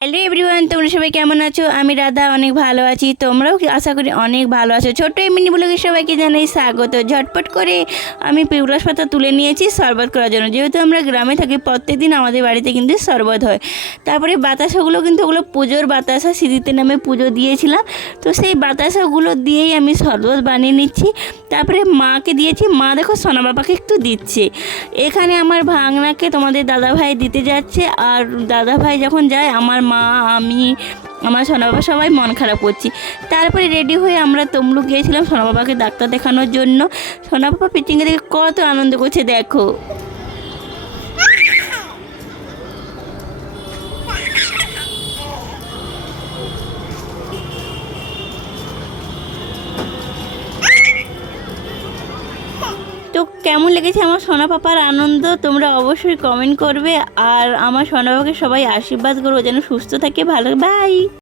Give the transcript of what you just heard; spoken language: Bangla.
হ্যালো এভরিওয়ান, তোমরা সবাই কেমন আছো? আমি রাধা অনেক ভালো আছি, তোমরাও আশা করি অনেক ভালো আছো। ছোট্ট এই মিনি ব্লগে সবাইকে জানাই স্বাগত। ঝটপট করে আমি পিউরাস পাতা তুলে নিয়েছি শরবত করার জন্য। যেহেতু আমরা গ্রামে থাকি, প্রত্যেকদিন আমাদের বাড়িতে কিন্তু শরবত হয়। তারপরে বাতাসাগুলো কিন্তু ওগুলো পুজোর বাতাসা, সিঁড়িতে নামে পুজো দিয়েছিলাম, তো সেই বাতাসাগুলো দিয়েই আমি শরবত বানিয়ে নিচ্ছি। তারপরে মাকে দিয়েছি, মা দেখো সোনা বাবাকে একটু দিচ্ছে। এখানে আমার ভাগনাকে তোমাদের দাদাভাই দিতে যাচ্ছে, আর দাদাভাই যখন যায় আমার মা, আমি, আমার সোনা বাবা সবাই মন খারাপ করছি। তারপরে রেডি হয়ে আমরা তমলুক গিয়েছিলাম সোনা বাবাকে ডাক্তার দেখানোর জন্য। সোনা বাবা পিচিংয়ে দেখে কত আনন্দ করছে দেখো। তো কেমন লেগেছে আমার সোনা পাপার আনন্দ তোমরা অবশ্যই কমেন্ট করবে, আর আমার সোনা বাবাকে সবাই আশীর্বাদ করবো যেন সুস্থ থাকে, ভালো। বাই।